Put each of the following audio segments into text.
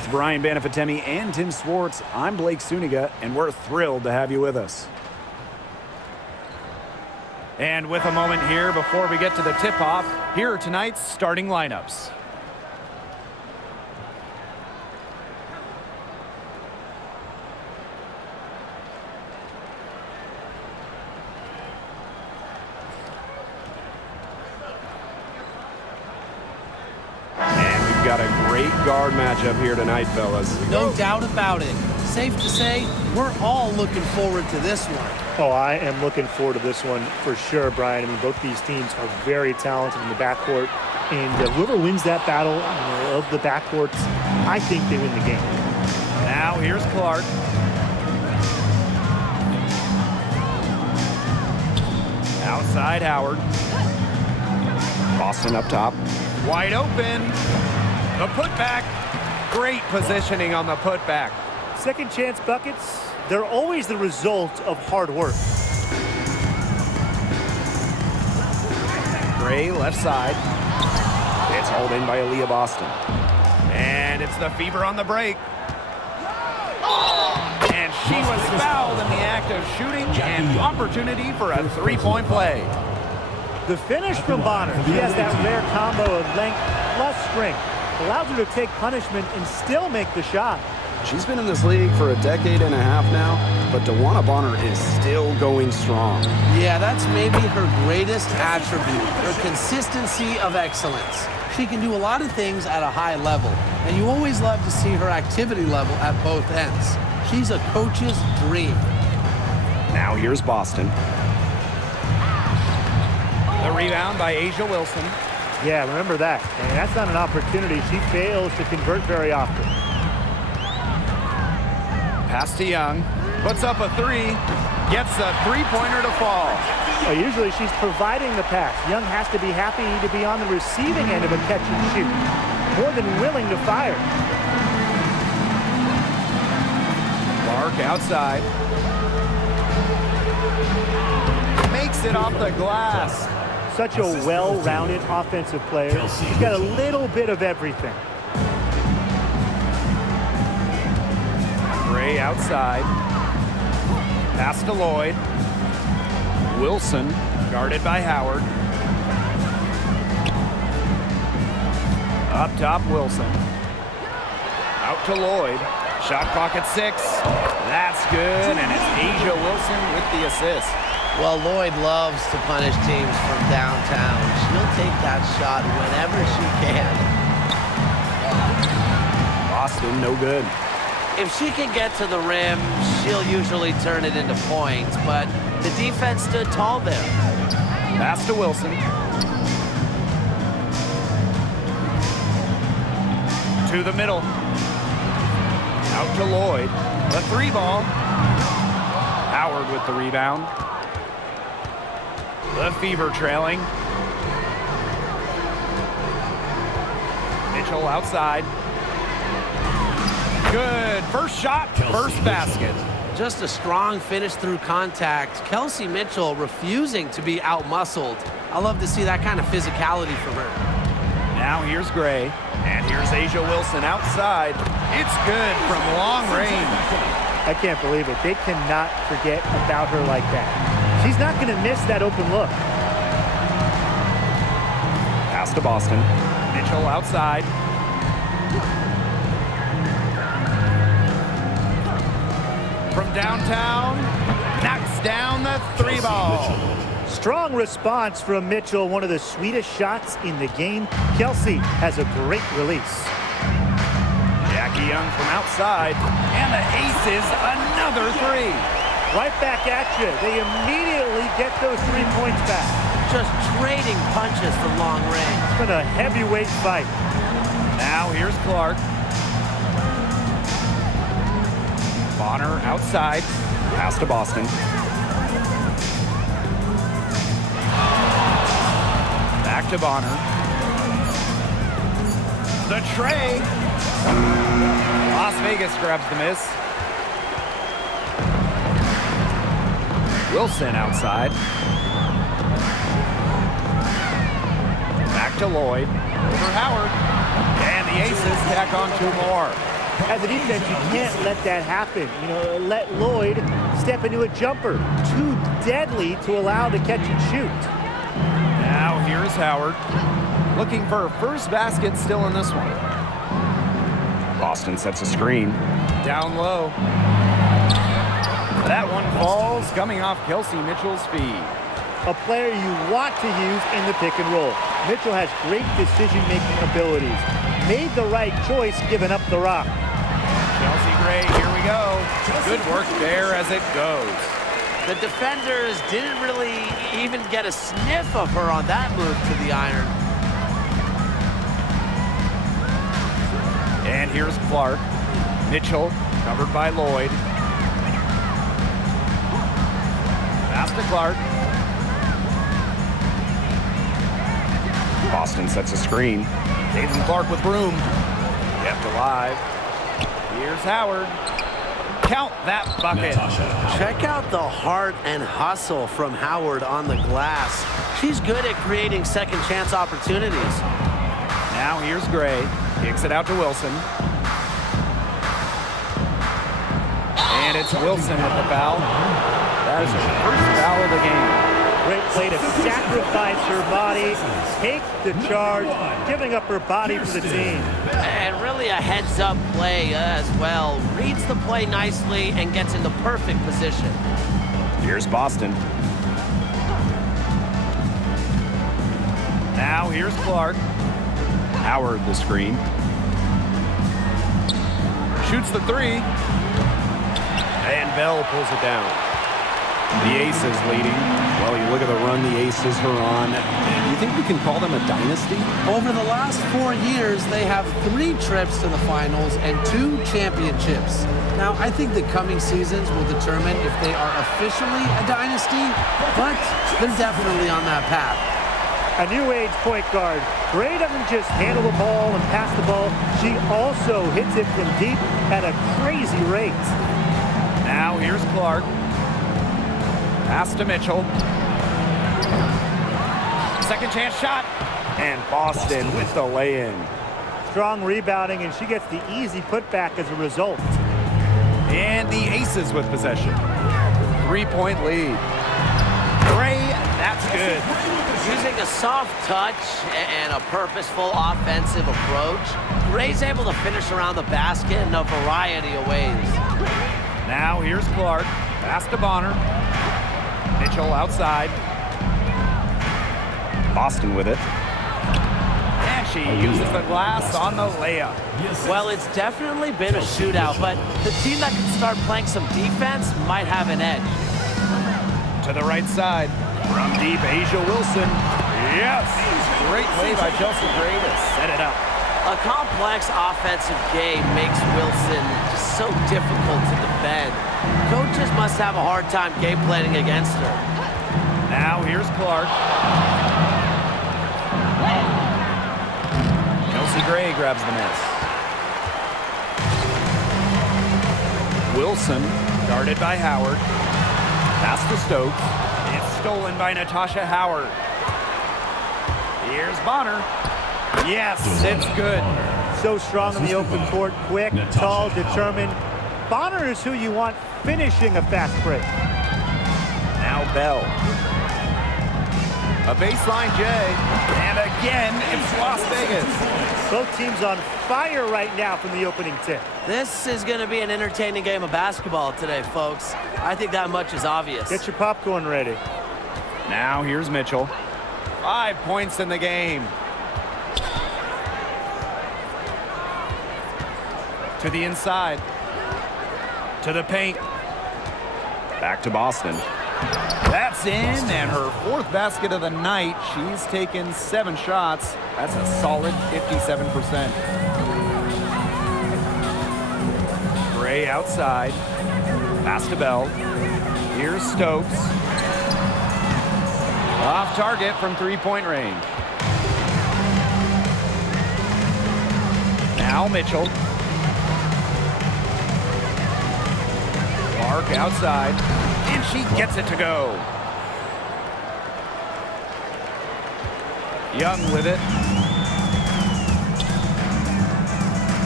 With Brian Banafitemi and Tim Swartz, I'm Blake Suniga, and we're thrilled to have you with us. And with a moment here before we get to the tip-off, here are tonight's starting lineups. Got a great guard matchup here tonight, fellas. No doubt about it. Safe to say, we're all looking forward to this one. Oh, I am looking forward to this one for sure, Brian. I mean, both these teams are very talented in the backcourt, and whoever wins that battle of the backcourts, I think they win the game. Now here's Clark. Outside Howard. Boston up top. Wide open. The putback. Great positioning on the putback. Second chance buckets, they're always the result of hard work. Gray left side. It's hauled in by Aaliyah Boston. And it's the Fever on the break. And she was fouled in the act of shooting, and opportunity for a three-point play. The finish from Bonner. She has that rare combo of length plus strength. Allows her to take punishment and still make the shot. She's been in this league for a decade and a half now, but Wnba Bonner is still going strong. Yeah, that's maybe her greatest attribute, her consistency of excellence. She can do a lot of things at a high level, and you always love to see her activity level at both ends. She's a coach's dream. Now here's Boston. The rebound by A'ja Wilson. Yeah, remember that. And that's not an opportunity she fails to convert very often. Pass to Young. Puts up a three. Gets the three-pointer to fall. Well, usually she's providing the pass. Young has to be happy to be on the receiving end of a catch and shoot. More than willing to fire. Clark outside. Makes it off the glass. Such a well-rounded offensive player. She's got a little bit of everything. Gray outside. Pass to Lloyd. Wilson guarded by Howard. Up top, Wilson. Out to Lloyd. Shot clock at 6. That's good, and it's A'ja Wilson with the assist. Well, Lloyd loves to punish teams from downtown. She'll take that shot whenever she can. Boston, no good. If she can get to the rim, she'll usually turn it into points, but the defense stood tall there. Pass to Wilson. To the middle. Out to Lloyd. The three ball. Howard with the rebound. The Fever trailing. Mitchell outside. Good. First shot, first basket. Just a strong finish through contact. Kelsey Mitchell refusing to be outmuscled. I love to see that kind of physicality from her. Now here's Gray. And here's A'ja Wilson outside. It's good from long range. I can't believe it. They cannot forget about her like that. She's not going to miss that open look. Pass to Boston. Mitchell outside. From downtown, knocks down the three ball. Strong response from Mitchell, one of the sweetest shots in the game. Kelsey has a great release. Jackie Young from outside, and the ace is another three. Right back at you. They immediately get those 3 points back. Just trading punches from long range. It's been a heavyweight fight. Now here's Clark. Bonner outside. Pass to Boston. Back to Bonner. The tray. Las Vegas grabs the miss. Wilson outside. Back to Lloyd. For Howard. And the Aces tack on 2 more. As a defense, you can't let that happen. You know, let Lloyd step into a jumper. Too deadly to allow to catch and shoot. Now here's Howard. Looking for a first basket still in this one. Boston sets a screen. Down low. That one falls coming off Kelsey Mitchell's feet. A player you want to use in the pick and roll. Mitchell has great decision-making abilities. Made the right choice giving up the rock. Chelsea Gray, here we go. Good work there as it goes. The defenders didn't really even get a sniff of her on that move to the iron. And here's Clark. Mitchell covered by Lloyd. Pass to Clark. Boston sets a screen. Caitlin Clark with room. Kept alive. Here's Howard. Count that bucket. Check out the heart and hustle from Howard on the glass. She's good at creating second chance opportunities. Now here's Gray. Kicks it out to Wilson. And it's Wilson with the foul. That is her first foul of the game. Great play to sacrifice her body, take the charge, giving up her body for the team. And really a heads-up play as well. Reads the play nicely and gets in the perfect position. Here's Boston. Now here's Clark. Howard the screen. Shoots the three. And Bell pulls it down. The Aces leading. Well, you look at the run the Aces are on. Do you think we can call them a dynasty? Over the last 4 years, they have 3 trips to the finals and 2 championships. Now, I think the coming seasons will determine if they are officially a dynasty, but they're definitely on that path. A new age point guard. Gray doesn't just handle the ball and pass the ball. She also hits it from deep at a crazy rate. Now here's Clark. Pass to Mitchell. Second chance shot. And Boston with the lay-in. Strong rebounding, and she gets the easy putback as a result. And the Aces with possession. 3-point lead. Gray, that's good. Using a soft touch and a purposeful offensive approach, Gray's able to finish around the basket in a variety of ways. Now here's Clark. Pass to Bonner. Mitchell outside. Boston with it. And she uses the glass on the layup. Well, it's definitely been a shootout, but the team that can start playing some defense might have an edge. To the right side. From deep, Asia Wilson. Yes! Great play by Chelsea Gray to set it up. A complex offensive game makes Wilson just so difficult to defend. Coaches must have a hard time game planning against her. Now here's Clark. Chelsea Gray grabs the miss. Wilson, guarded by Howard. Pass to Stokes. It's stolen by Natasha Howard. Here's Bonner. Yes, it's good. So strong in the open court, quick, tall, determined. Bonner is who you want finishing a fast break. Now Bell. A baseline J. And again, it's Las Vegas. Both teams on fire right now from the opening tip. This is going to be an entertaining game of basketball today, folks. I think that much is obvious. Get your popcorn ready. Now here's Mitchell. 5 points in the game. To the inside. To the paint. Back to Boston. That's in, and her 4th basket of the night. She's taken 7 shots. That's a solid 57%. Gray outside. Pass to Bell. Here's Stokes. Off target from 3-point range. Now Mitchell. Clark outside. And she gets it to go. Young with it.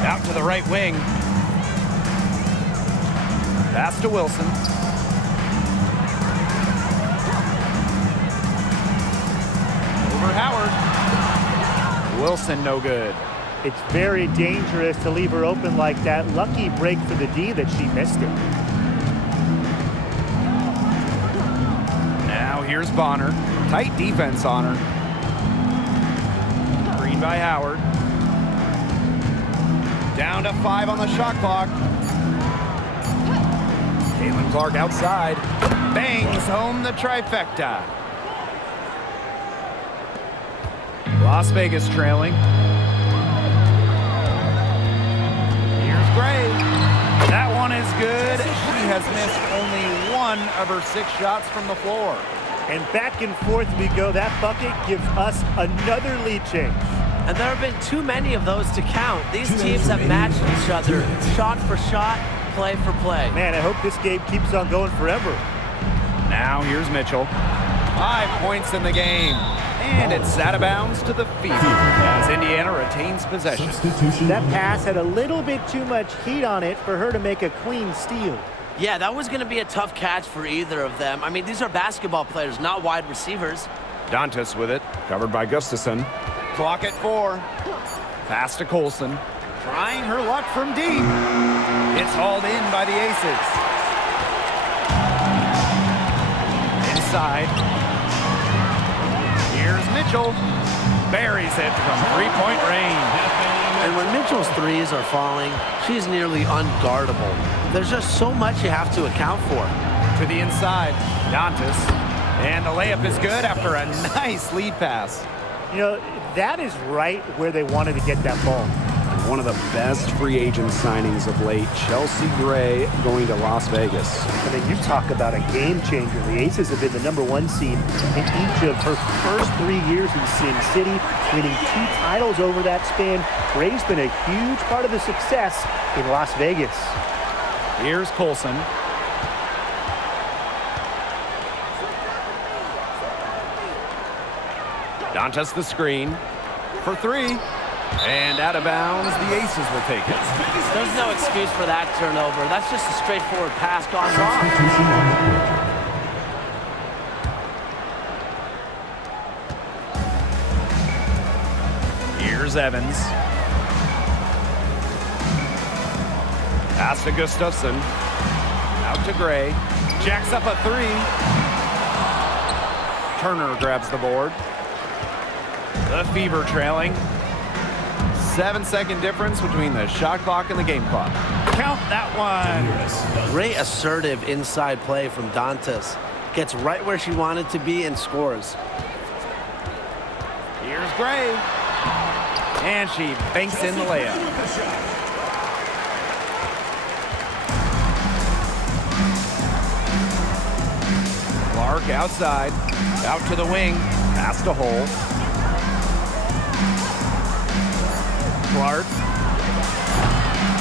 Out to the right wing. Pass to Wilson. Over Howard. Wilson no good. It's very dangerous to leave her open like that. Lucky break for the D that she missed it. Now here's Bonner. Tight defense on her. Green by Howard. Down to 5 on the shot clock. Caitlin Clark outside. Bangs home the trifecta. Las Vegas trailing. Here's Gray. That one is good. She has missed only 1 of her 6 shots from the floor. And back and forth we go. That bucket gives us another lead change. And there have been too many of those to count. These teams have matched each other, shot for shot, play for play. Man, I hope this game keeps on going forever. Now here's Mitchell. 5 points in the game. And it's out of bounds to the Fever as Indiana retains possession. That pass had a little bit too much heat on it for her to make a clean steal. Yeah, that was going to be a tough catch for either of them. I mean, these are basketball players, not wide receivers. Dantas with it. Covered by Gustafson. Clock at 4. Pass to Colson. Trying her luck from deep. It's hauled in by the Aces. Inside. Here's Mitchell. Buries it from 3-point range. And when Mitchell's threes are falling, she's nearly unguardable. There's just so much you have to account for. To the inside. Dantas. And the layup is good after a nice lead pass. You know, that is right where they wanted to get that ball. One of the best free agent signings of late, Chelsea Gray going to Las Vegas. And then you talk about a game changer. The Aces have been the #1 seed in each of her first 3 years in Sin City, winning 2 titles over that span. Gray's been a huge part of the success in Las Vegas. Here's Colson. Dantas the screen for 3. And out of bounds, the Aces will take it. There's no excuse for that turnover. That's just a straightforward pass gone wrong. Here's Evans. Pass to Gustafson. Out to Gray. Jacks up a 3. Turner grabs the board. The Fever trailing. 7-second difference between the shot clock and the game clock. Count that one. Great assertive inside play from Dantas. Gets right where she wanted to be and scores. Here's Gray. And she banks in the layup. Clark outside. Out to the wing. Pass to Hole. Clark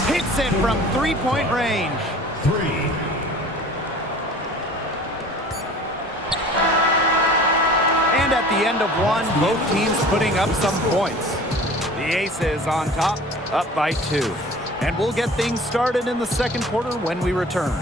hits it from 3-point range. 3. And at the end of 1, both teams putting up some points. The Aces on top, up by 2. And we'll get things started in the second quarter when we return.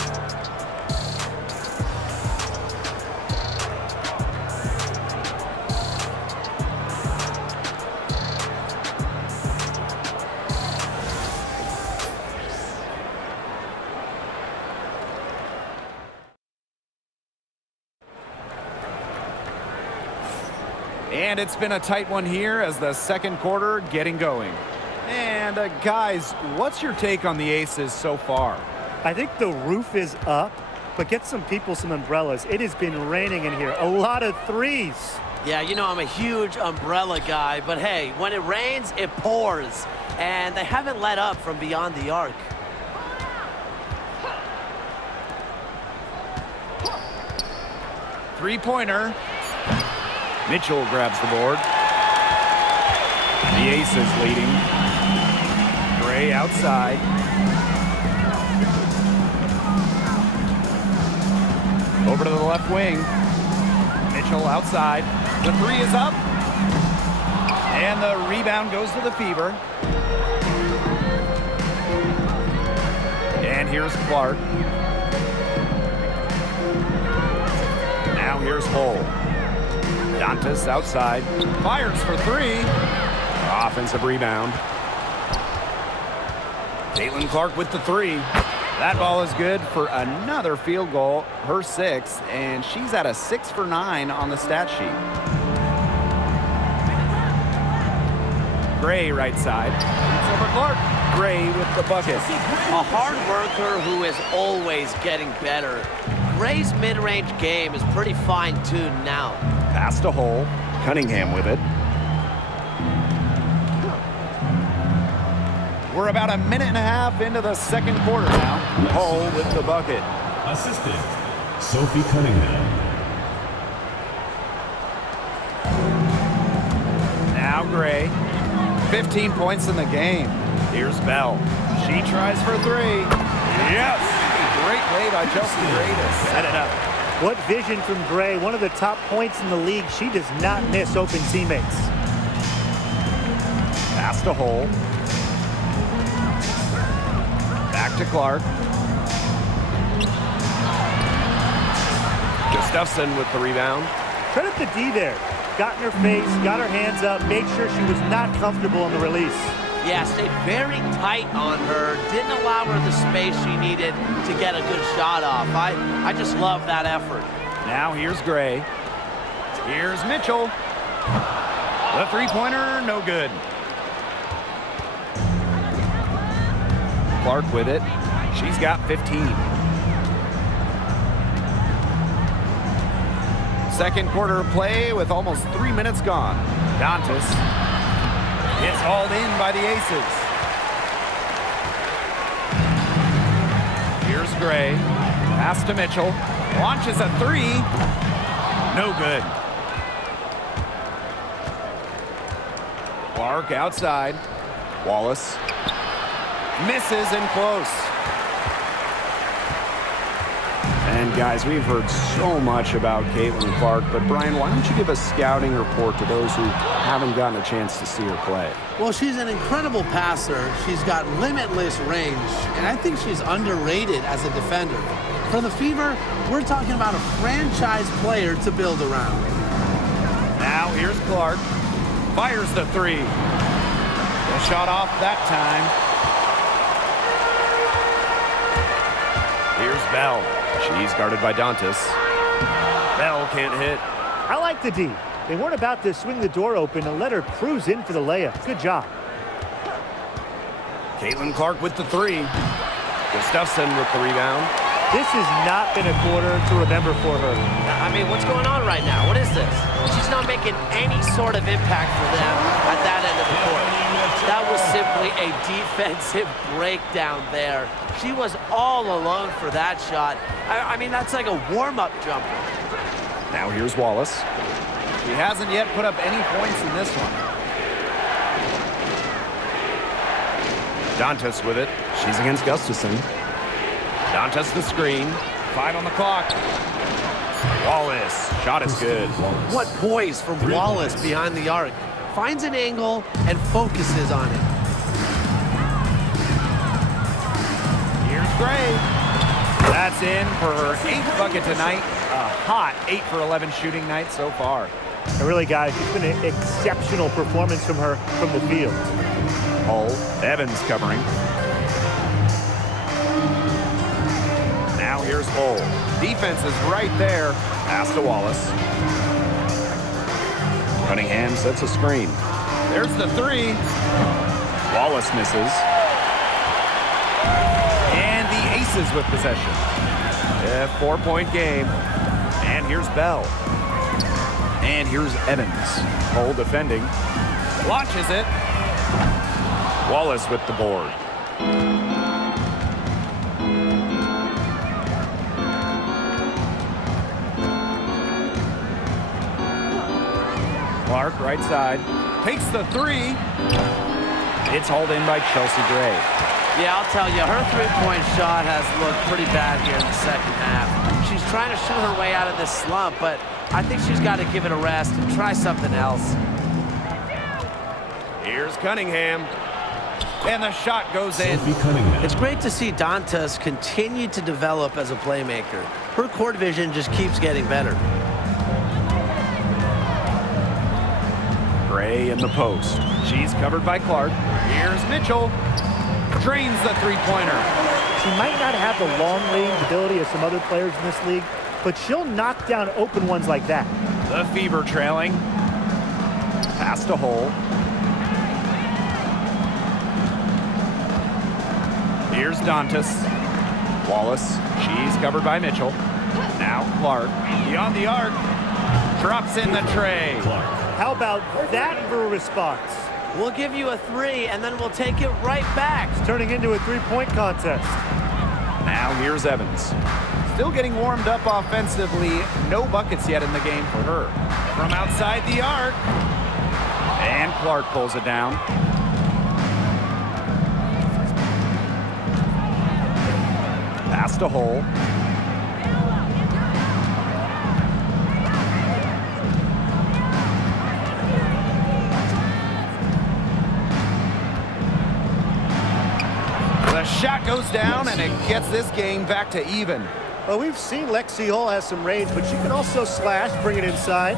And it's been a tight one here as the second quarter getting going. And guys, what's your take on the Aces so far? I think the roof is up, but get some people some umbrellas. It has been raining in here. A lot of threes. Yeah, you know I'm a huge umbrella guy, but hey, when it rains, it pours. And they haven't let up from beyond the arc. Three-pointer. Mitchell grabs the board. The Aces leading. Gray outside. Over to the left wing. Mitchell outside. The 3 is up. And the rebound goes to the Fever. And here's Clark. Here's Hull. Dantas outside. Fires for three. Offensive rebound. Caitlin Clark with the three. That ball is good for another field goal, her sixth, and she's at a 6 for 9 on the stat sheet. Gray right side. It's over Clark. Gray with the bucket. A hard worker who is always getting better. Gray's mid-range game is pretty fine-tuned now. Pass to Hull. Cunningham with it. We're about a minute and a half into the second quarter now. Hull with the bucket. Assistant, Sophie Cunningham. Now Gray. 15 points in the game. Here's Bell. She tries for three. Yes! Great play by Chelsea Gray to set it up. What vision from Gray, one of the top points in the league. She does not miss open teammates. Pass to Hull. Back to Clark. Gustafson with the rebound. Credit the D there. Got in her face, got her hands up, made sure she was not comfortable on the release. Yeah, stayed very tight on her. Didn't allow her the space she needed to get a good shot off. I just love that effort. Now here's Gray. Here's Mitchell. The three-pointer, no good. Clark with it. She's got 15. Second quarter of play with almost 3 minutes gone. Dantas. It's hauled in by the Aces. Here's Gray. Pass to Mitchell. Launches a three. No good. Clark outside. Wallace. Misses and close. And guys, we've heard so much about Caitlin Clark, but Brian, why don't you give a scouting report to those who haven't gotten a chance to see her play? Well, she's an incredible passer. She's got limitless range, and I think she's underrated as a defender. For the Fever, we're talking about a franchise player to build around. Now here's Clark. Fires the three. The shot off that time. Here's Bell. She's guarded by Dantas. Bell can't hit. I like the D. They weren't about to swing the door open and let her cruise in for the layup. Good job. Caitlin Clark with the three. Gustafson with the rebound. This has not been a quarter to remember for her. I mean, what's going on right now? What is this? She's not making any sort of impact for them at that end of the court. That was simply a defensive breakdown there. She was all alone for that shot. I mean, that's like a warm-up jumper. Now here's Wallace. She hasn't yet put up any points in this one. Dantas with it. She's against Gustafson. Dantas the screen. 5 on the clock. Wallace. Shot is good. What poise from Wallace behind the arc. Finds an angle and focuses on it. Here's Gray. That's in for her 8th bucket tonight. A hot 8 for 11 shooting night so far. And really, guys, it's been an exceptional performance from her from the field. Hull. Evans covering. Now here's Hull. Defense is right there. Pass to Wallace. Cunningham sets a screen. There's the three. Wallace misses. And the Aces with possession. A 4-point game. And here's Bell. And here's Evans. Hull defending. Launches it. Wallace with the board. Clark, right side, takes the three. It's hauled in by Chelsea Gray. Yeah, I'll tell you, her three-point shot has looked pretty bad here in the second half. She's trying to shoot her way out of this slump, but I think she's got to give it a rest and try something else. Here's Cunningham. And the shot goes in. It's great to see Dantas continue to develop as a playmaker. Her court vision just keeps getting better. Gray in the post. She's covered by Clark. Here's Mitchell. Drains the three-pointer. She might not have the long-range ability of some other players in this league, but she'll knock down open ones like that. The Fever trailing. Pass to Hole. Here's Dantas. Wallace. She's covered by Mitchell. Now Clark. Beyond the arc. Drops in the tray. Clark. How about that for a response? We'll give you a 3, and then we'll take it right back. It's turning into a three-point contest. Now here's Evans. Still getting warmed up offensively. No buckets yet in the game for her. From outside the arc. And Clark pulls it down. Pass to Hole. The shot goes down, and it gets this game back to even. Well, we've seen Lexi Hall has some range, but she can also slash, bring it inside.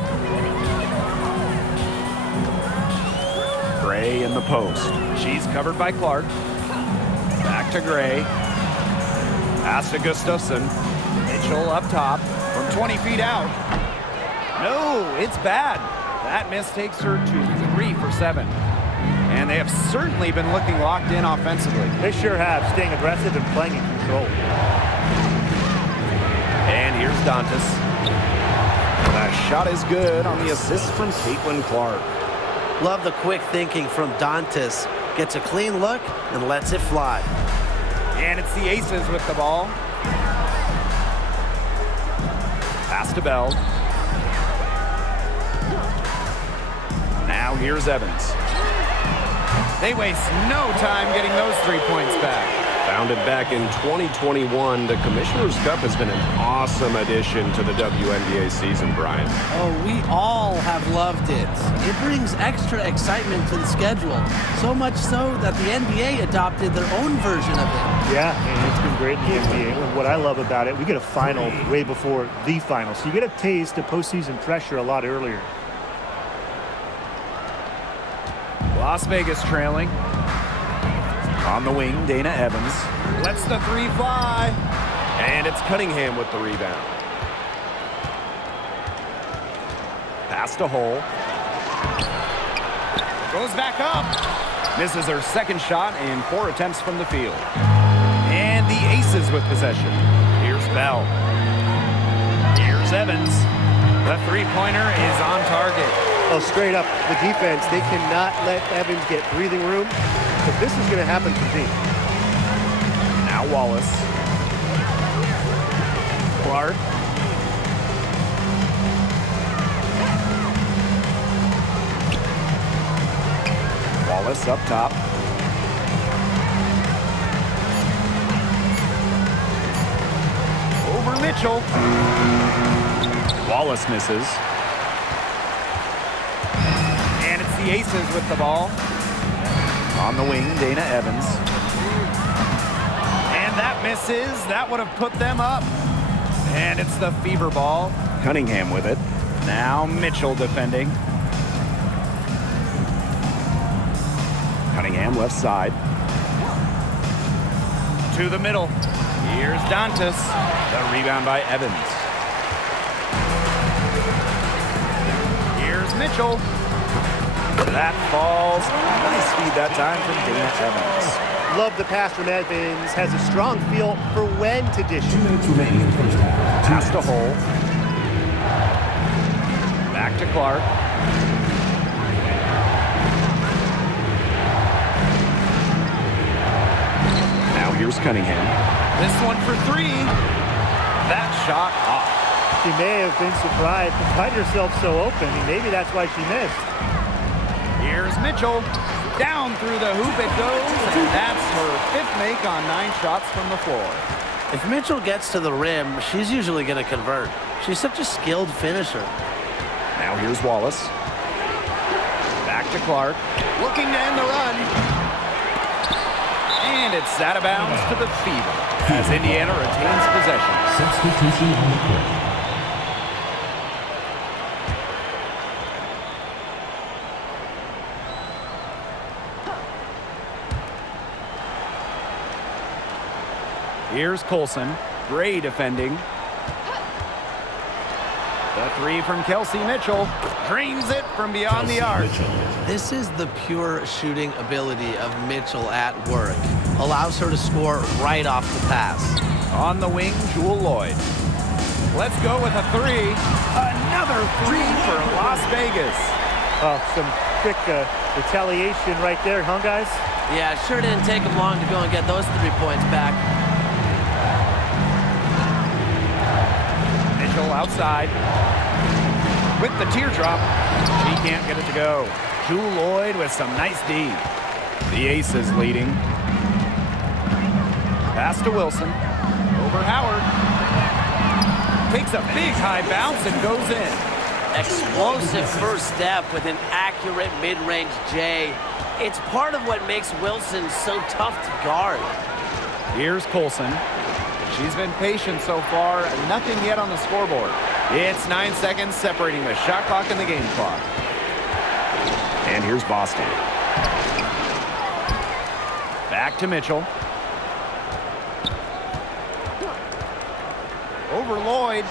Gray in the post. She's covered by Clark. Back to Gray. Pass to Gustafson. Mitchell up top from 20 feet out. No, it's bad. That miss takes her to 3 for 7. And they have certainly been looking locked in offensively. They sure have, staying aggressive and playing in control. And here's Dantas. That shot is good on the assist from Caitlin Clark. Love the quick thinking from Dantas. Gets a clean look and lets it fly. And it's the Aces with the ball. Pass to Bell. Now here's Evans. They waste no time getting those 3 points back. Founded back in 2021, the Commissioner's Cup has been an awesome addition to the WNBA season, Brian. Oh, we all have loved it. It brings extra excitement to the schedule, so much so that the NBA adopted their own version of it. Yeah, and it's been great in the NBA. And what I love about it, we get a final way before the final, so you get a taste of postseason pressure a lot earlier. Las Vegas trailing. On the wing, Dana Evans. Lets the 3 fly. And it's Cunningham with the rebound. Pass to Hole. Goes back up. Misses her second shot in 4 attempts from the field. And the Aces with possession. Here's Bell. Here's Evans. The three-pointer is on target. Oh, straight up, the defense, they cannot let Evans get breathing room. If this is going to happen for me. Now Wallace. Clark. Wallace up top. Over Mitchell. Wallace misses. And it's the Aces with the ball. On the wing, Dana Evans. And that misses. That would have put them up. And it's the Fever ball. Cunningham with it. Now Mitchell defending. Cunningham left side. To the middle. Here's Dantas. The rebound by Evans. Here's Mitchell. That falls. Nice feed that time from Dana Evans. Love the pass from Evans. Has a strong feel for when to dish 2 it. minutes remaining in the first half. Pass to Hole. Back to Clark. Now here's Cunningham. This one for 3. That shot off. She may have been surprised to find herself so open, and maybe that's why she missed. Here's Mitchell. Down through the hoop it goes, and that's her 5th make on 9 shots from the floor. If Mitchell gets to the rim, she's usually going to convert. She's such a skilled finisher. Now here's Wallace. Back to Clark. Looking to end the run. And it's out of bounds to the Fever as Indiana retains possession. Substitution on the court. Here's Colson. Gray defending. The three from Kelsey Mitchell. Drains it from beyond the arc. This is the pure shooting ability of Mitchell at work. Allows her to score right off the pass. On the wing, Jewel Lloyd. Let's go with a three. Another three for Las Vegas. Oh, some quick retaliation right there, huh, guys? Yeah, sure didn't take them long to go and get those 3 points back. Mitchell outside. With the teardrop. She can't get it to go. Jewel Lloyd with some nice D. The Aces leading. Pass to Wilson. Over Howard. Takes a big high bounce and goes in. Explosive first step with an accurate mid-range J. It's part of what makes Wilson so tough to guard. Here's Colson. She's been patient so far. Nothing yet on the scoreboard. It's 9 seconds separating the shot clock and the game clock. And here's Boston. Back to Mitchell. Over Lloyd.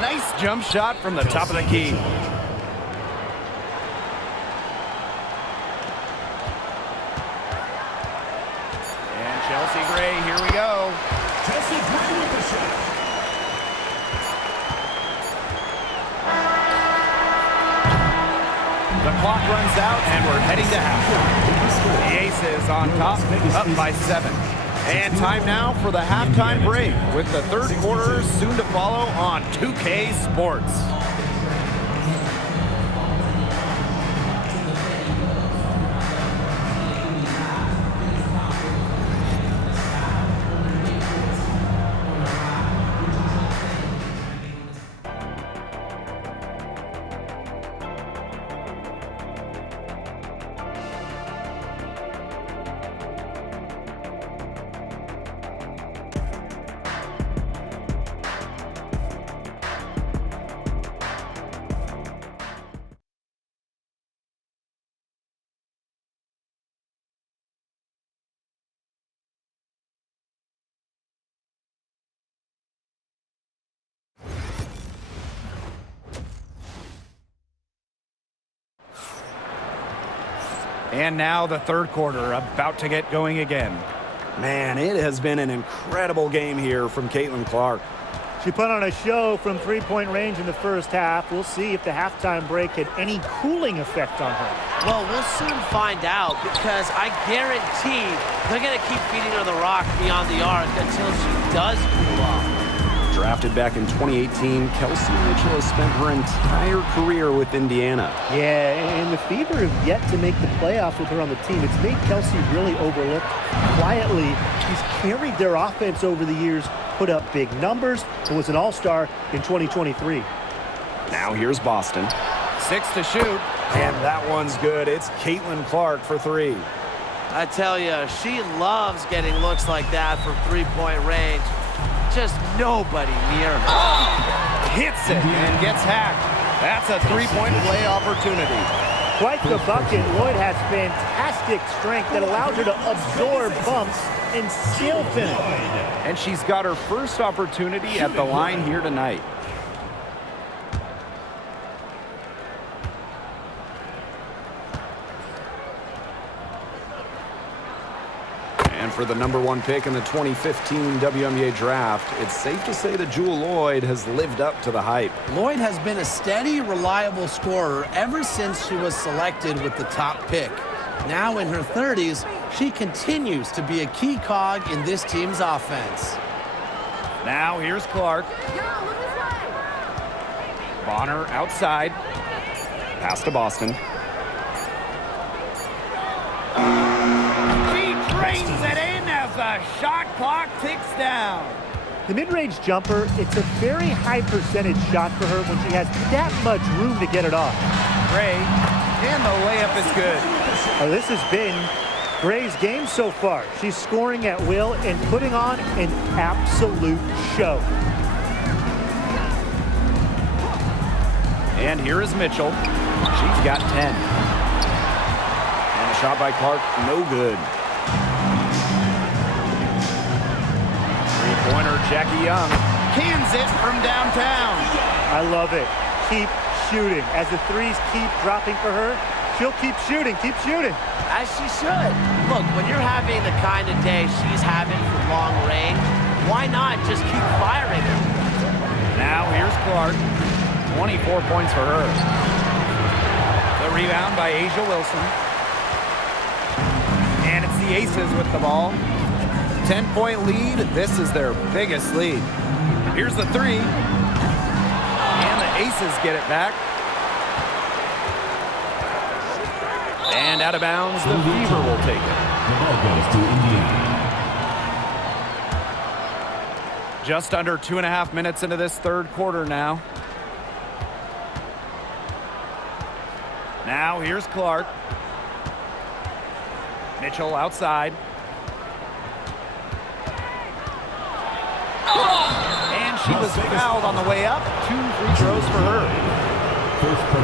Nice jump shot from the top of the key. And Chelsea Gray, here we go. Chelsea Gray with the shot. The clock runs out, and we're heading to half. The Aces on top, up by 7. And time now for the halftime break, with the third quarter soon to follow on 2K Sports. And now the third quarter, about to get going again. Man, it has been an incredible game here from Caitlin Clark. She put on a show from three-point range in the first half. We'll see if the halftime break had any cooling effect on her. Well, we'll soon find out, because I guarantee they're going to keep feeding her the rock beyond the arc until she does cool off. Drafted back in 2018, Kelsey Mitchell has spent her entire career with Indiana. Yeah, and the Fever have yet to make the playoffs with her on the team. It's made Kelsey really overlooked. Quietly, she's carried their offense over the years, put up big numbers, and was an all-star in 2023. Now here's Boston. 6 to shoot. And that one's good. It's Caitlin Clark for 3. I tell you, she loves getting looks like that from three-point range. Just nobody near her. Hits it and gets hacked. That's a three-point play opportunity. Quite the bucket. Lloyd has fantastic strength that allows her to absorb bumps and still finish. And she's got her first opportunity at the line here tonight. And for the #1 pick in the 2015 WNBA draft, it's safe to say that Jewel Lloyd has lived up to the hype. Lloyd has been a steady, reliable scorer ever since she was selected with the top pick. Now in her 30s, she continues to be a key cog in this team's offense. Now here's Clark. Bonner outside. Pass to Boston. Drains it in as the shot clock ticks down. The mid-range jumper, it's a very high percentage shot for her when she has that much room to get it off. Gray, and the layup is good. This has been Gray's game so far. She's scoring at will and putting on an absolute show. And here is Mitchell. She's got 10. And a shot by Clark, no good. Pointer Jackie Young cans it from downtown. I love it. Keep shooting. As the threes keep dropping for her, she'll keep shooting, As she should. Look, when you're having the kind of day she's having from long range, why not just keep firing her? Now here's Clark. 24 points for her. The rebound by Asia Wilson. And it's the Aces with the ball. 10-point lead. This is their biggest lead. Here's the three. And the Aces get it back. And out of bounds, the Fever will take it. The ball goes to Indiana. Just under 2.5 minutes into this third quarter now. Now here's Clark. Mitchell outside. And she was fouled on the way up. 2 free throws for her.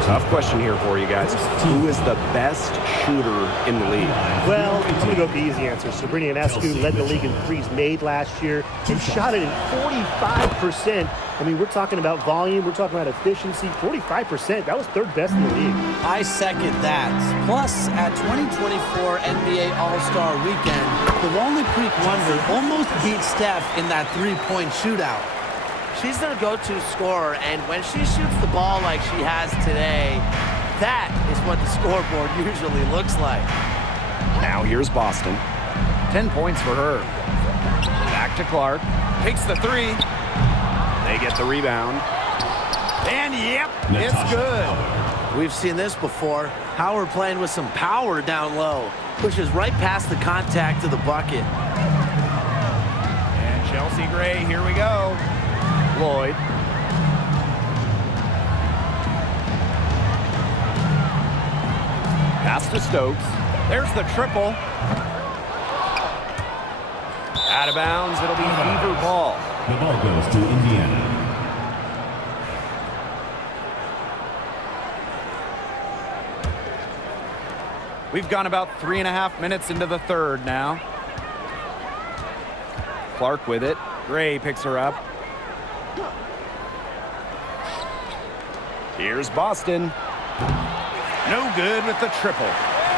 Tough question here for you guys. Who is the best shooter in the league? Well, I'm going to go with the easy answer. Sabrina Ionescu led the league in threes made last year and shot it at 45%. I mean, we're talking about volume. We're talking about efficiency. 45%. That was third best in the league. I second that. Plus, at 2024 NBA All-Star Weekend, the Walnut Creek Wonder almost beat Steph in that three-point shootout. She's their go-to scorer, and when she shoots the ball like she has today, that is what the scoreboard usually looks like. Now here's Boston. 10 points for her. Back to Clark. Takes the three. They get the rebound. And yep, it's good. We've seen this before. Howard playing with some power down low. Pushes right past the contact to the bucket. And Chelsea Gray, here we go. Lloyd. Pass to Stokes. There's the triple. Out of bounds, it'll be Fever ball. The ball goes to Indiana. We've gone about 3.5 minutes into the third now. Clark with it. Gray picks her up. Here's Boston. No good with the triple.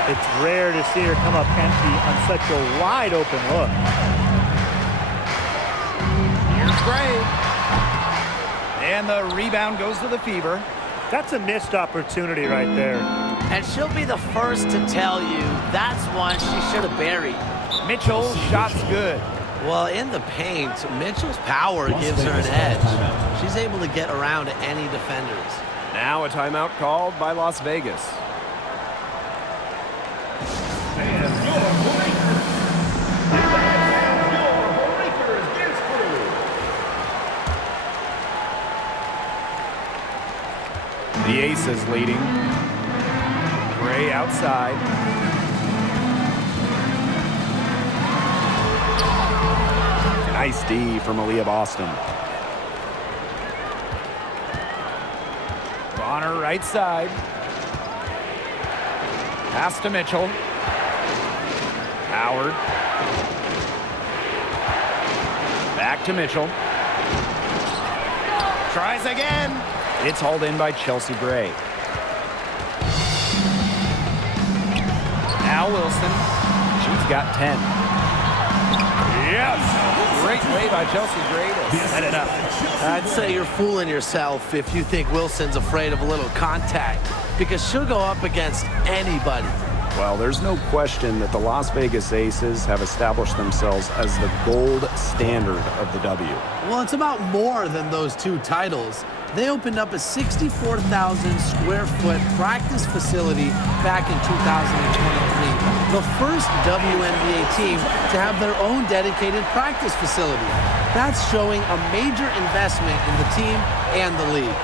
It's rare to see her come up empty on such a wide open look. Here's Gray. And the rebound goes to the Fever. That's a missed opportunity right there. And she'll be the first to tell you that's one she should have buried. Mitchell, shot's good. Well, in the paint, Mitchell's power gives her an edge. She's able to get around any defenders. Now a timeout called by Las Vegas. The Aces leading. Gray outside. Nice D from Aaliyah Boston. Bonner right side. Pass to Mitchell. Howard. Back to Mitchell. Tries again. It's hauled in by Chelsea Gray. Now Wilson. She's got 10. Yes! Great play by Chelsea Gray to set it up. I'd say you're fooling yourself if you think Wilson's afraid of a little contact, because she'll go up against anybody. Well, there's no question that the Las Vegas Aces have established themselves as the gold standard of the W. Well, it's about more than those 2 titles. They opened up a 64,000 square foot practice facility back in 2023. The first WNBA team to have their own dedicated practice facility. That's showing a major investment in the team and the league.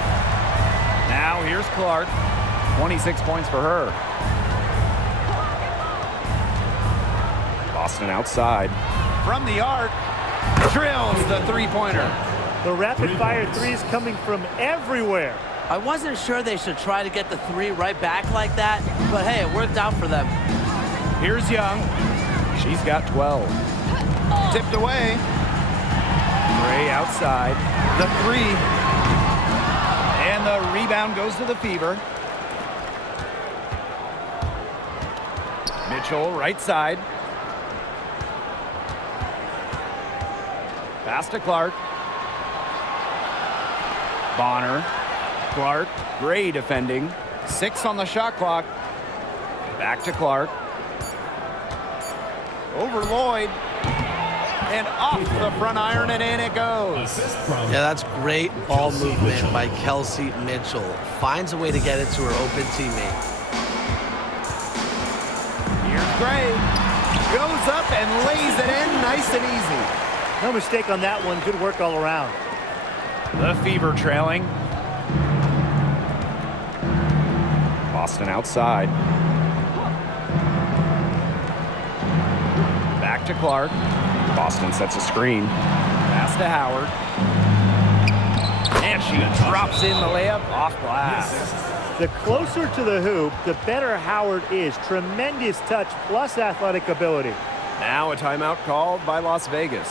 Now here's Clark. 26 points for her. Boston outside. From the arc, drills the three-pointer. The rapid-fire threes coming from everywhere. I wasn't sure they should try to get the 3 right back like that, but hey, it worked out for them. Here's Young. She's got 12. Tipped away. Gray outside. The three. And the rebound goes to the Fever. Mitchell, right side. Pass to Clark. Bonner. Clark. Gray defending. 6 on the shot clock. Back to Clark. Over Lloyd. And off the front iron, and in it goes. Yeah, that's great ball movement by Kelsey Mitchell. Finds a way to get it to her open teammate. Here's Gray. Goes up and lays it in nice and easy. No mistake on that one. Good work all around. The Fever trailing. Boston outside. Back to Clark. Boston sets a screen. Pass to Howard. And she drops in the layup off glass. The closer to the hoop, the better Howard is. Tremendous touch plus athletic ability. Now a timeout called by Las Vegas.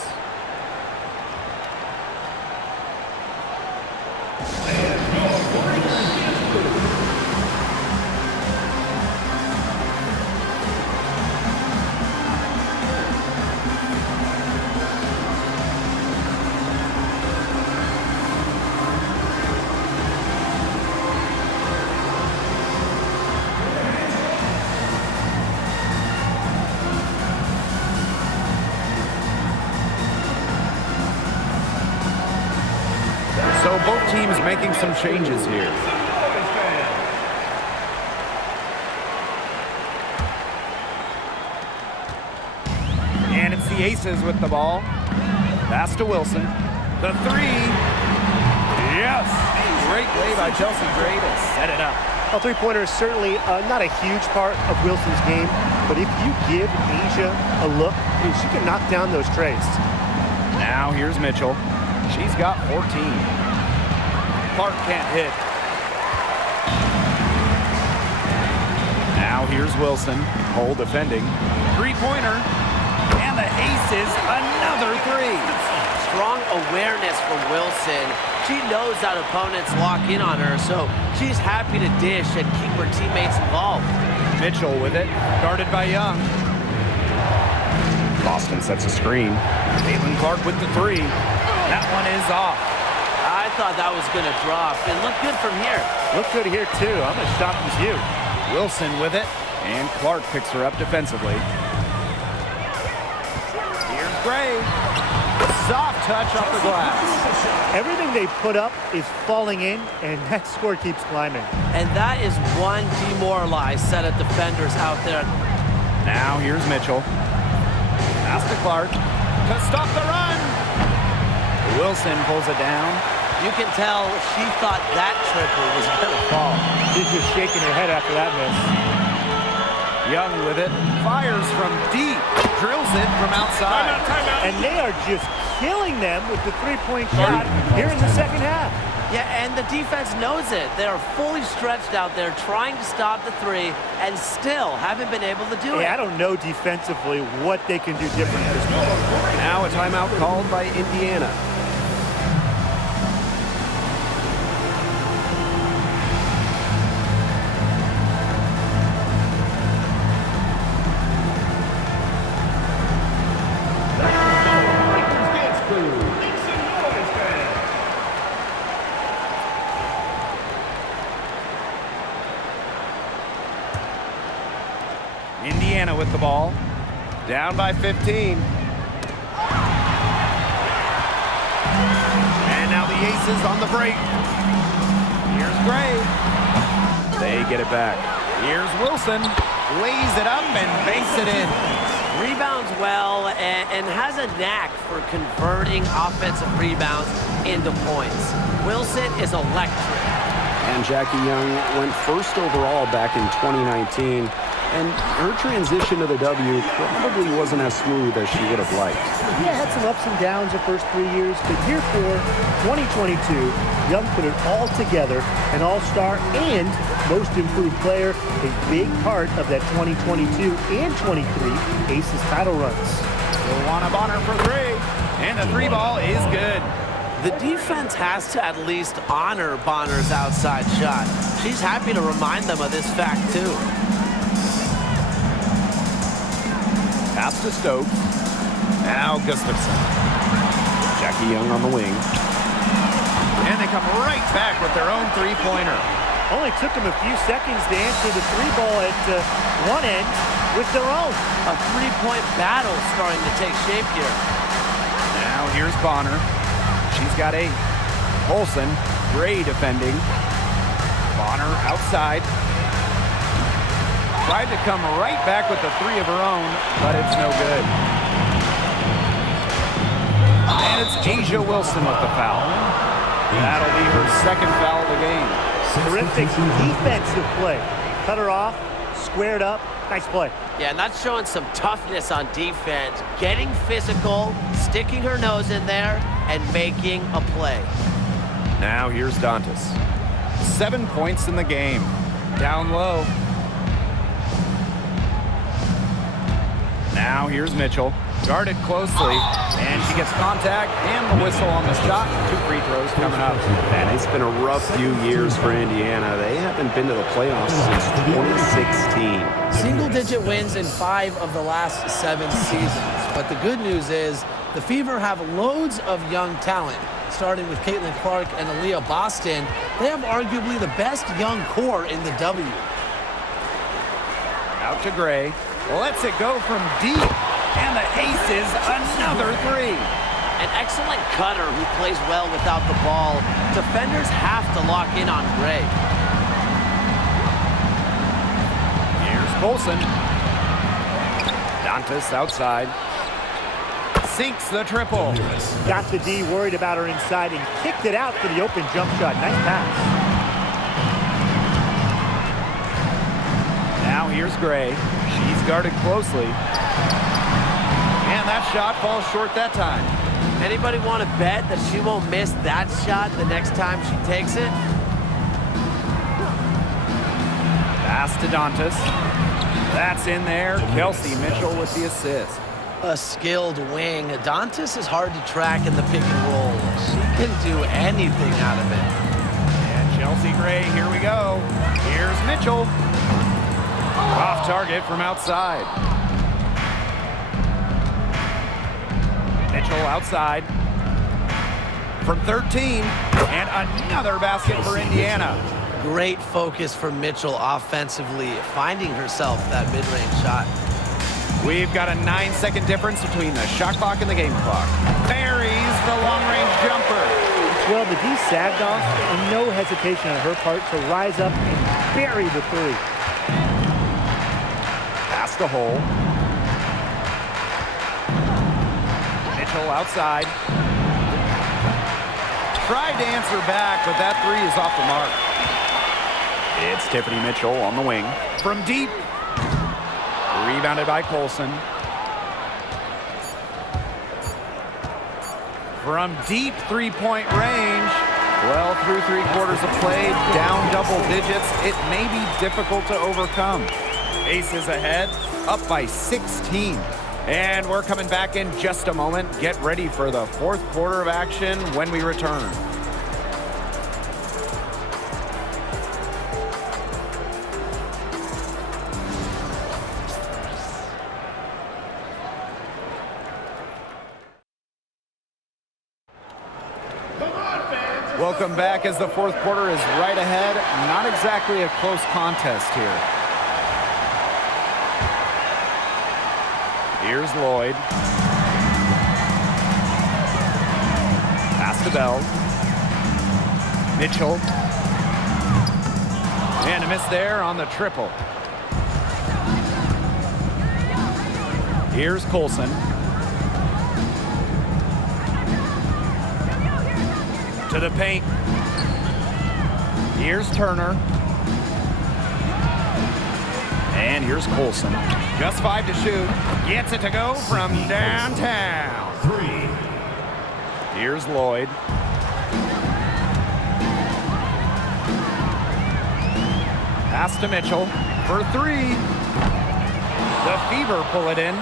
So both teams making some changes here. And it's the Aces with the ball. Pass to Wilson. The three. Yes. Great play by Chelsea Gray to set it up. A three-pointer is certainly not a huge part of Wilson's game, but if you give Asia a look, she can knock down those trays. Now here's Mitchell. She's got 14. Clark can't hit. Now here's Wilson. Hole defending. Three-pointer. And the Aces, another three. Strong awareness from Wilson. She knows that opponents lock in on her, so she's happy to dish and keep her teammates involved. Mitchell with it. Guarded by Young. Boston sets a screen. Caitlin Clark with the three. That one is off. I thought that was going to drop. It looked good from here. Look good here, too. I'm as shocked as you. Wilson with it. And Clark picks her up defensively. Here's Gray. Soft touch off the glass. Everything they put up is falling in, and that score keeps climbing. And that is one demoralized set of defenders out there. Now here's Mitchell. Pass to Clark to stop the run. Wilson pulls it down. You can tell she thought that triple was going to fall. She's just shaking her head after that miss. Young with it. Fires from deep. Drills it from outside. And they are just killing them with the three-point shot here in the second half. Yeah, and the defense knows it. They are fully stretched out there trying to stop the three and still haven't been able to do it. Hey, I don't know defensively what they can do different at this point. Now a timeout called by Indiana. Indiana with the ball. Down by 15. And now the Aces on the break. Here's Gray. They get it back. Here's Wilson. Lays it up and banks it in. Rebounds well and has a knack for converting offensive rebounds into points. Wilson is electric. And Jackie Young went first overall back in 2019. And her transition to the W probably wasn't as smooth as she would have liked. Yeah, had some ups and downs the first 3 years, but year 4, 2022, Young put it all together, an all-star and most improved player, a big part of that 2022 and 23 Aces title runs. Luana Bonner for three. And the three ball is good. The defense has to at least honor Bonner's outside shot. She's happy to remind them of this fact, too. Pass to Stokes. Now Gustafson. Jackie Young on the wing. And they come right back with their own three-pointer. Only took them a few seconds to answer the three ball at one end with their own. A three-point battle starting to take shape here. Now here's Bonner. She's got 8. Olsen, Gray defending. Bonner outside. Tried to come right back with the 3 of her own, but it's no good. And it's Asia Wilson with the foul. That'll be her second foul of the game. Terrific defensive play. Cut her off, squared up. Nice play. Yeah, and that's showing some toughness on defense. Getting physical, sticking her nose in there, and making a play. Now here's Dantas. 7 points in the game. Down low. Now here's Mitchell. Guarded closely, and she gets contact and the whistle on the shot. 2 free throws coming up. And it's been a rough few years for Indiana. They haven't been to the playoffs since 2016. Single-digit wins in 5 of the last 7 seasons. But the good news is the Fever have loads of young talent. Starting with Caitlin Clark and Aaliyah Boston, they have arguably the best young core in the W. Out to Gray. Lets it go from deep. And the Aces, another 3. An excellent cutter who plays well without the ball. Defenders have to lock in on Gray. Here's Colson. Dantas outside. Sinks the triple. Got the D worried about her inside and kicked it out for the open jump shot. Nice pass. Now here's Gray. She's guarded closely. And that shot falls short that time. Anybody want to bet that she won't miss that shot the next time she takes it? Pass to Dantas. That's in there. Kelsey Mitchell with the assist. A skilled wing. Dantas is hard to track in the pick and roll. She can do anything out of it. And Chelsea Gray, here we go. Here's Mitchell. Off target from outside. Mitchell outside. From 13. And another basket for Indiana. Great focus for Mitchell offensively, finding herself that mid-range shot. We've got a 9-second difference between the shot clock and the game clock. Buries the long-range jumper. Well, the D sagged off, and no hesitation on her part to rise up and bury the 3. Pass to Hole. Mitchell outside. Tried to answer back, but that 3 is off the mark. It's Tiffany Mitchell on the wing. From deep. Rebounded by Colson. From deep three-point range. Well, through 3 quarters of play, down double digits. It may be difficult to overcome. Aces ahead, up by 16. And we're coming back in just a moment. Get ready for the 4th quarter of action when we return. Welcome back as the 4th quarter is right ahead. Not exactly a close contest here. Here's Lloyd. Pass to Bell. Mitchell. And a miss there on the triple. Here's Colson. To the paint. Here's Turner. And here's Colson. Just 5 to shoot. Gets it to go from downtown. 3. Here's Lloyd. Pass to Mitchell for 3. The Fever pull it in.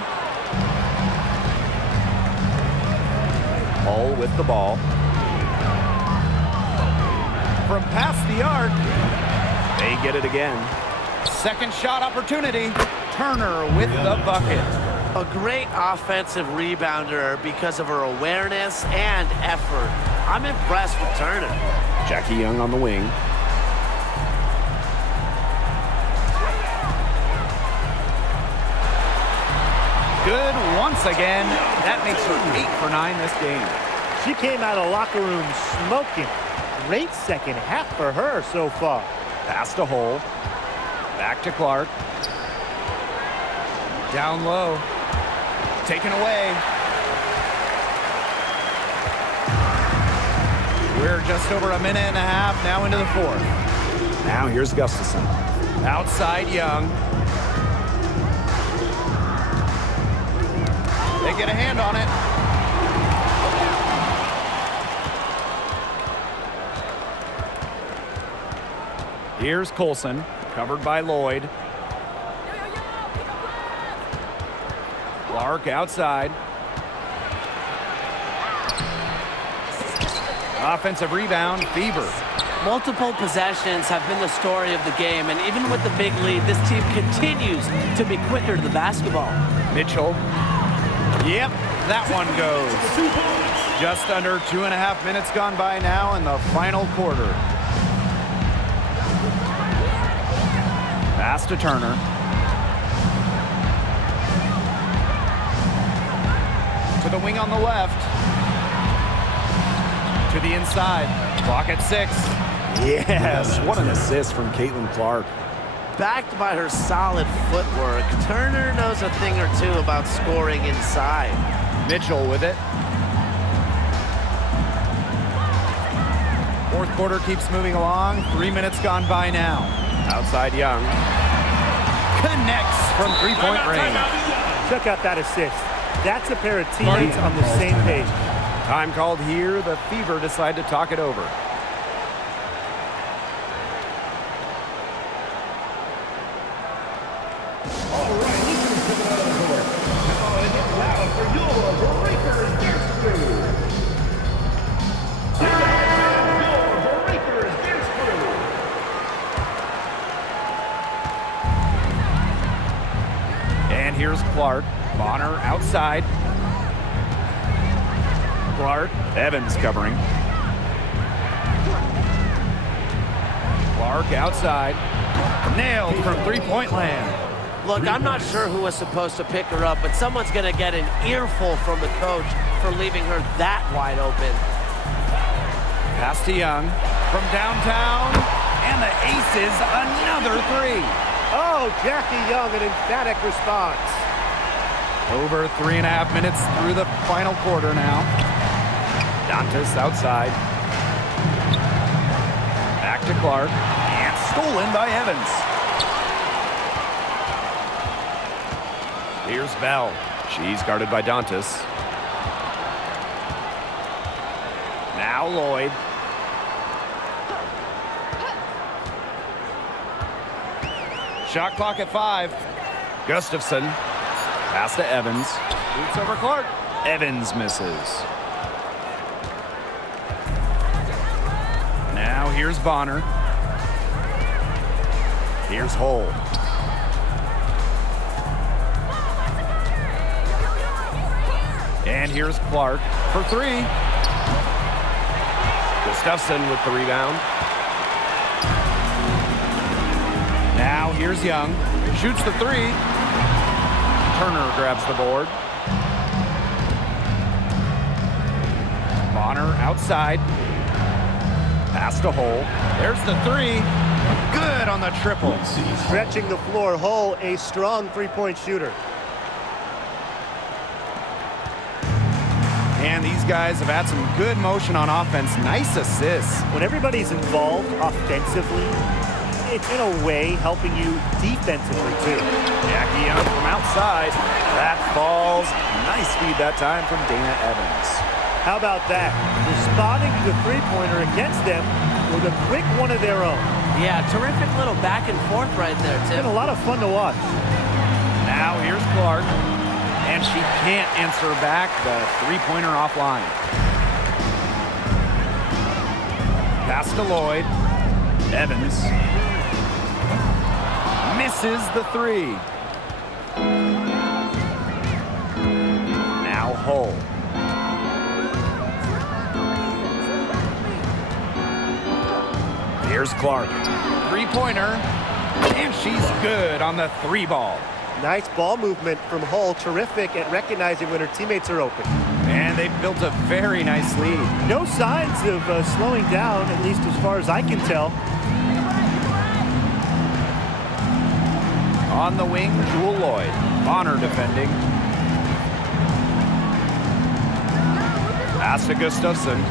Hull with the ball. From past the arc. They get it again. Second shot opportunity. Turner with the bucket. A great offensive rebounder because of her awareness and effort. I'm impressed with Turner. Jackie Young on the wing. Good once again. That makes her 8 for 9 this game. She came out of locker room smoking. Great second half for her so far. Pass to Hull. Back to Clark. Down low. Taken away. We're just over a minute and a half now into the fourth. Now here's Gustafson. Outside Young. They get a hand on it. Here's Colson, covered by Lloyd. Clark outside. Offensive rebound, Fever. Multiple possessions have been the story of the game, and even with the big lead, this team continues to be quicker to the basketball. Mitchell. Yep, that one goes. Just under 2.5 minutes gone by now in the final quarter. Pass to Turner. To the wing on the left. To the inside. Clock at 6. Yes, what an assist from Caitlin Clark. Backed by her solid footwork, Turner knows a thing or two about scoring inside. Mitchell with it. Fourth quarter keeps moving along. 3 minutes gone by now. Outside Young. Connects from three-point range. Check out that assist. That's a pair of teammates on the same page. Time called here. The Fever decide to talk it over. And here's Clark. Bonner outside. Clark. Evans covering. Clark outside. Nailed from three-point land. Look, I'm not sure who was supposed to pick her up, but someone's going to get an earful from the coach for leaving her that wide open. Pass to Young from downtown, and the Aces another 3. Oh, Jackie Young, an emphatic response. Over 3.5 minutes through the final quarter now. Dantas outside. Back to Clark, and stolen by Evans. Here's Bell. She's guarded by Dantas. Now Lloyd. Shot clock at 5. Gustafson. Pass to Evans. Boots over Clark. Evans misses. Now here's Bonner. Here's Hull. And here's Clark for 3. Gustafson with the rebound. Now here's Young. Shoots the 3. Turner grabs the board. Bonner outside. Pass to Hull. There's the 3. Good on the triple. Stretching the floor, Hull, a strong three-point shooter. And these guys have had some good motion on offense. Nice assists. When everybody's involved offensively, it's in a way helping you defensively too. Jackie Young from outside. That falls. Nice feed that time from Dana Evans. How about that? Responding to the three-pointer against them with a quick one of their own. Yeah, terrific little back and forth right there, It's Tim. been a lot of fun to watch. Now here's Clark. And she can't answer back the three-pointer offline. Pass to Lloyd. Evans. Misses the three. Now Hull. Here's Clark. Three-pointer. And she's good on the three ball. Nice ball movement from Hull. Terrific at recognizing when her teammates are open. And they've built a very nice lead. No signs of slowing down, at least as far as I can tell. On the wing, Jewel Lloyd. Bonner defending. Pass to Gustafson.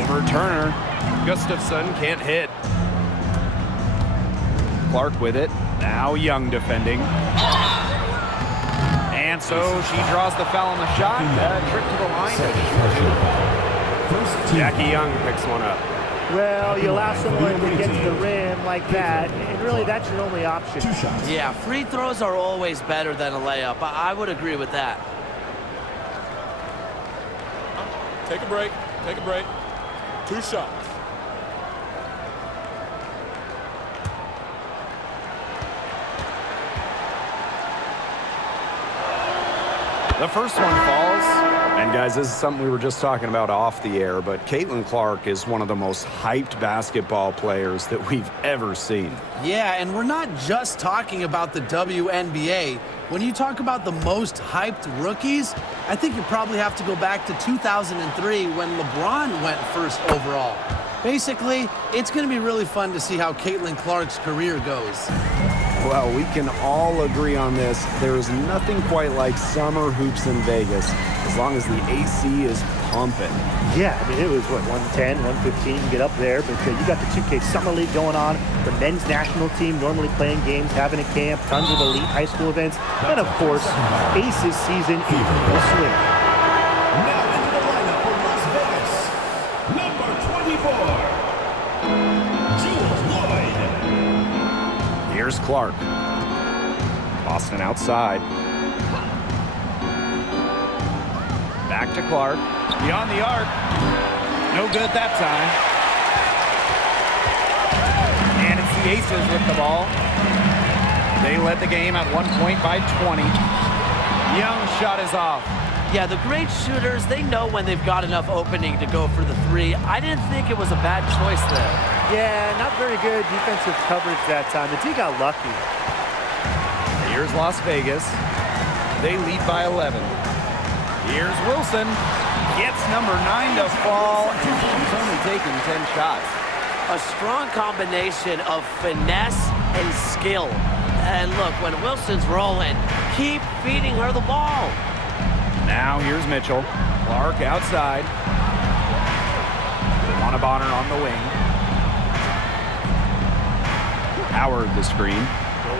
Over Turner. Gustafson can't hit. Clark with it. Now Young defending. And so she draws the foul on the shot. Trip to the line. Jackie Young picks one up. Well, you allow someone to get to the rim like that, and really that's your only option. Yeah, free throws are always better than a layup. I would agree with that. Take a break. Take a break. 2 shots. The first one falls. And guys, this is something we were just talking about off the air, but Caitlin Clark is one of the most hyped basketball players that we've ever seen. Yeah, and we're not just talking about the WNBA. When you talk about the most hyped rookies, I think you probably have to go back to 2003 when LeBron went first overall. Basically, it's going to be really fun to see how Caitlin Clark's career goes. Well, we can all agree on this. There is nothing quite like summer hoops in Vegas, as long as the AC is pumping. Yeah, I mean, it was, what, 110, 115, get up there. But you got the 2K Summer League going on, the men's national team normally playing games, having a camp, tons of elite high school events, and, of course, Aces season in full swing. Now into the lineup for Las Vegas, number 24, Jewel Lloyd. Here's Clark. Boston outside. Back to Clark. Beyond the arc. No good that time. And it's the Aces with the ball. They led the game at 1 point by 20. Young's shot is off. Yeah, the great shooters, they know when they've got enough opening to go for the three. I didn't think it was a bad choice there. Yeah, not very good defensive coverage that time. The D got lucky. Here's Las Vegas. They lead by 11. Here's Wilson. Gets number 9 to fall, and she's only taken 10 shots. A strong combination of finesse and skill. And look, when Wilson's rolling, keep feeding her the ball. Now here's Mitchell. Clark outside. Wnba on the wing. Howard the screen.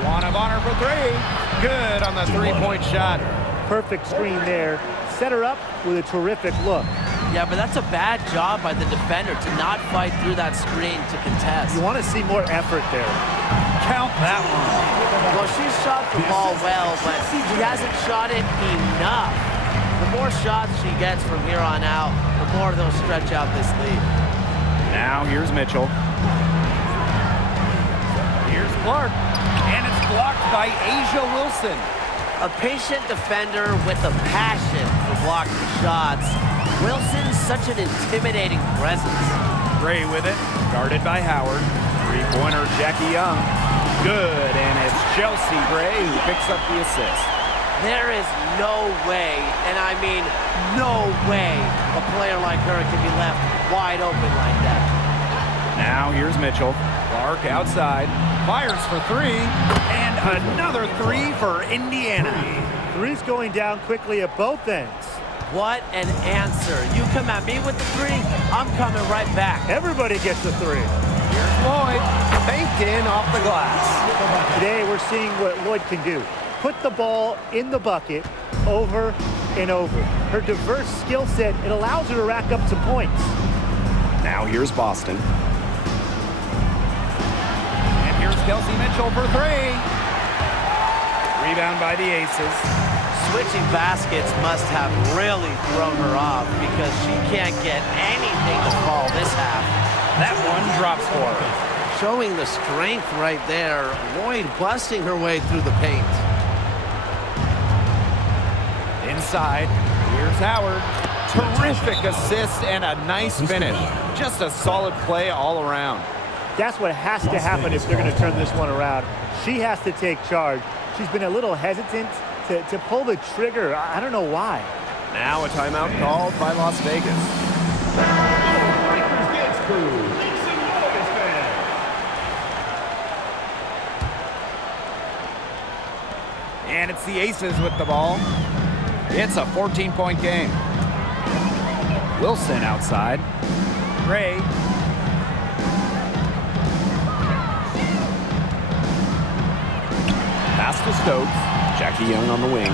Wnba for three. Good on the three-point shot. Perfect screen there. Set her up with a terrific look. Yeah, but that's a bad job by the defender to not fight through that screen to contest. You want to see more effort there. Count that one. Well, she shot the ball well, but she hasn't shot it enough. The more shots she gets from here on out, the more they'll stretch out this lead. Now here's Mitchell. Here's Clark. And it's blocked by Asia Wilson. A patient defender with a passion for blocking shots. Wilson's such an intimidating presence. Gray with it. Guarded by Howard. Three-pointer Jackie Young. Good, and it's Chelsea Gray who picks up the assist. There is no way, and I mean no way, a player like her can be left wide open like that. Now here's Mitchell. Clark outside. Fires for three. And another three for Indiana. Three's going down quickly at both ends. What an answer. You come at me with the three, I'm coming right back. Everybody gets a three. Here's Lloyd. Banked in off the glass. Today we're seeing what Lloyd can do. Put the ball in the bucket over and over. Her diverse skill set, it allows her to rack up some points. Now here's Boston. And here's Kelsey Mitchell for three. Rebound by the Aces. Switching baskets must have really thrown her off because she can't get anything to fall this half. That one drops for her. Showing the strength right there. Lloyd busting her way through the paint. Inside, here's Howard. Terrific assist and a nice finish. Just a solid play all around. That's what has to happen if they're going to turn this one around. She has to take charge. She's been a little hesitant to pull the trigger. I don't know why. Now a timeout called by Las Vegas. And it's the Aces with the ball. It's a 14-point game. Wilson outside. Gray. Pass to Stokes. Jackie Young on the wing.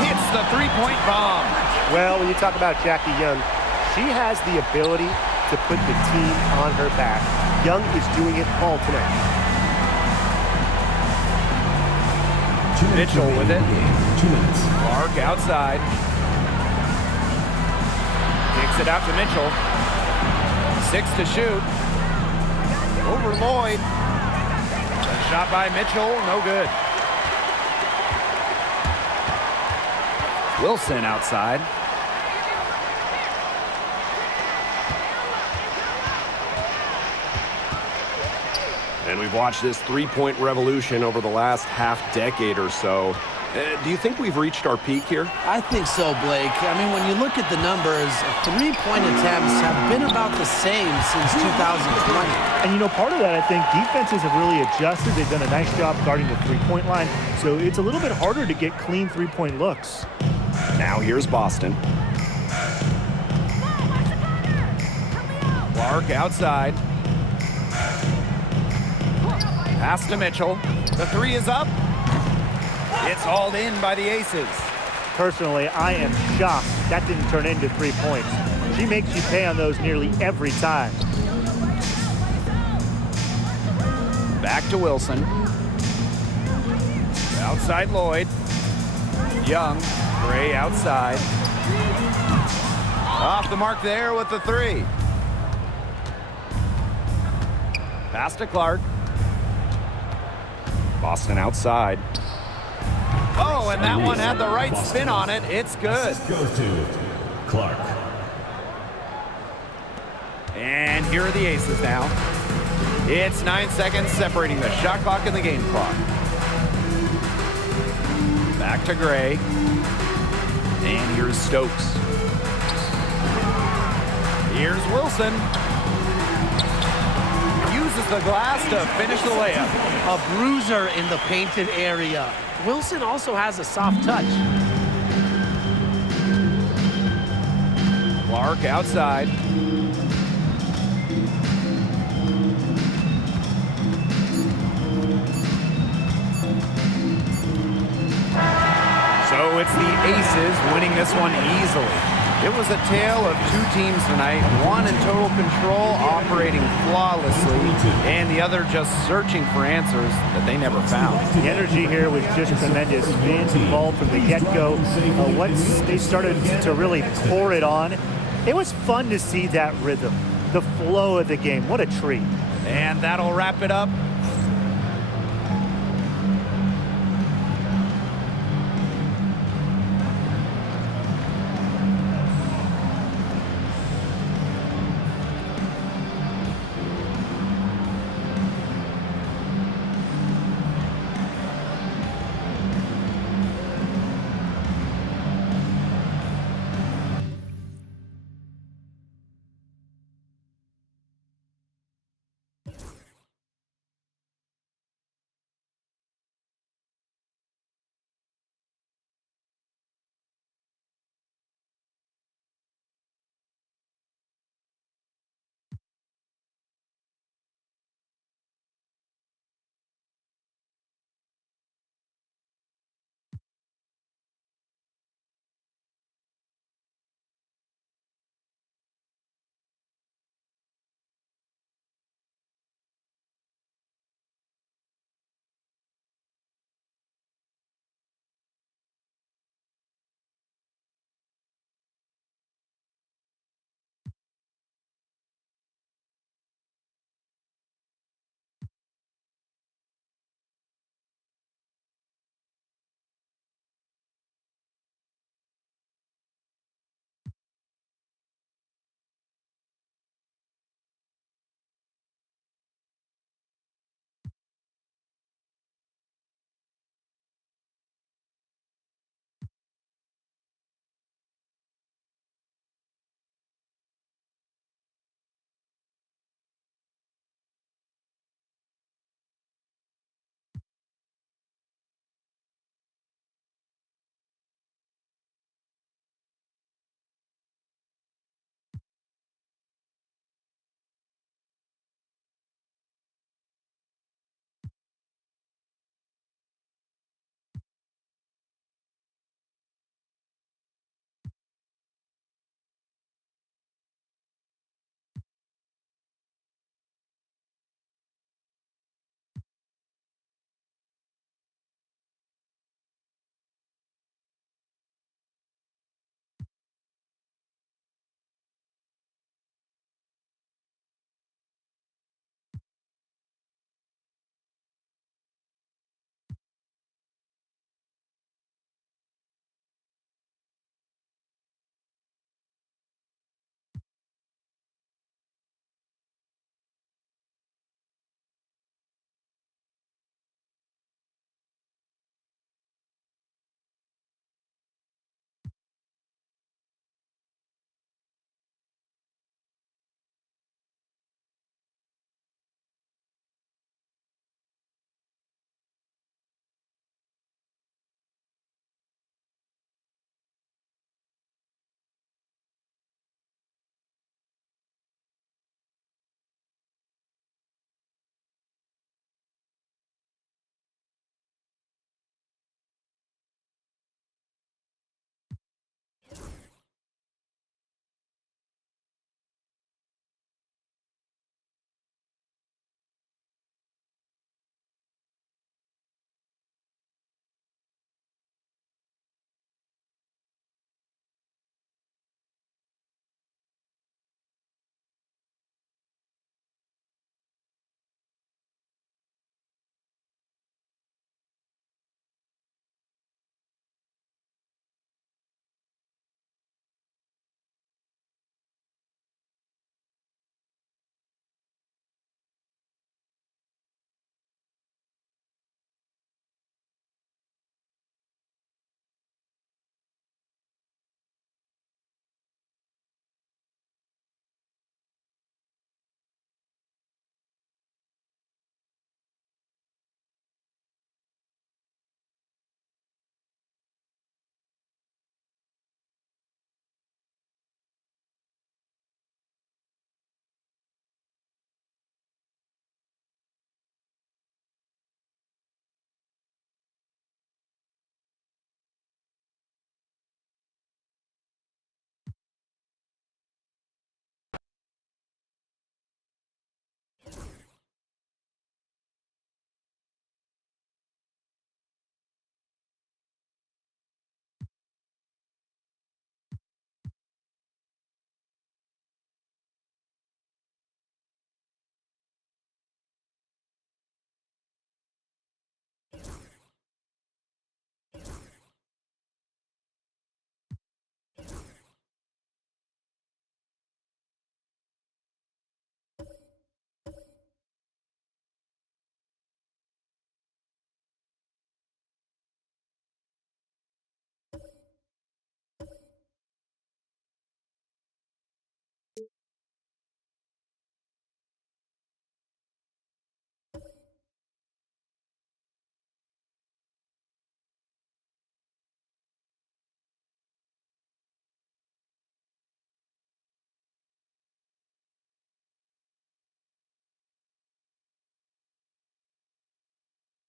Hits the three-point bomb. Well, when you talk about Jackie Young, she has the ability to put the team on her back. Young is doing it all tonight. Mitchell with it. 2 minutes. Clark outside. Kicks it out to Mitchell. 6 to shoot. Over Lloyd. A shot by Mitchell, no good. Wilson outside. And we've watched this three-point revolution over the last half-decade or so. Do you think we've reached our peak here? I think so, Blake. I mean, when you look at the numbers, three-point attempts have been about the same since 2020. And, you know, part of that, I think, defenses have really adjusted. They've done a nice job guarding the three-point line, so it's a little bit harder to get clean three-point looks. Now here's Boston. Clark outside. Pass to Mitchell. The three is up. It's hauled in by the Aces. Personally, I am shocked that didn't turn into 3 points. She makes you pay on those nearly every time. Back to Wilson. Outside Lloyd. Young. Gray outside. Off the mark there with the three. Pass to Clark. Boston outside. Oh, and that one had the right spin on it. It's good. Goes to Clark. And here are the Aces now. It's 9 seconds separating the shot clock and the game clock. Back to Gray. And here's Stokes. Here's Wilson. Uses the glass to finish the layup. A bruiser in the painted area. Wilson also has a soft touch. Clark outside. So it's the Aces winning this one easily. It was a tale of two teams tonight, one in total control, operating flawlessly, and the other just searching for answers that they never found. The energy here was just tremendous. Fans involved from the get-go. Once they started to really pour it on, it was fun to see that rhythm, the flow of the game. What a treat. And that'll wrap it up.